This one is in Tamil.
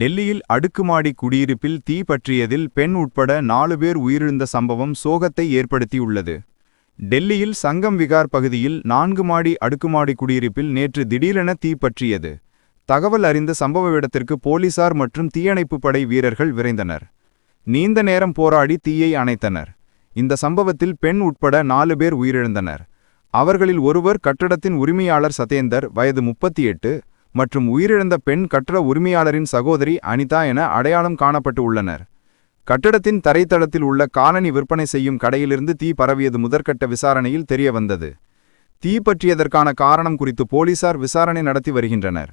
டெல்லியில் அடுக்குமாடி குடியிருப்பில் தீ பற்றியதில் பெண் உட்பட 4 பேர் உயிரிழந்த சம்பவம் சோகத்தை ஏற்படுத்தியுள்ளது. டெல்லியில் சங்கம் விகார் பகுதியில் 4 மாடி அடுக்குமாடி குடியிருப்பில் நேற்று திடீரென தீ பற்றியது. தகவல் அறிந்த சம்பவ இடத்திற்கு போலீசார் மற்றும் தீயணைப்பு படை வீரர்கள் விரைந்தனர். நீண்ட நேரம் போராடி தீயை அணைத்தனர். இந்த சம்பவத்தில் பெண் உட்பட 4 பேர் உயிரிழந்தனர். அவர்களில் ஒருவர் கட்டடத்தின் உரிமையாளர் சதேந்தர், வயது 38, மற்றும் உயிரிழந்த பெண் கட்டட உரிமையாளரின் சகோதரி அனிதா என அடையாளம் காணப்பட்டு உள்ளனர். கட்டடத்தின் தரைத்தளத்தில் உள்ள காலணி விற்பனை செய்யும் கடையிலிருந்து தீ பரவியது முதற்கட்ட விசாரணையில் தெரியவந்தது. தீ பற்றியதற்கான காரணம் குறித்து போலீசார் விசாரணை நடத்தி வருகின்றனர்.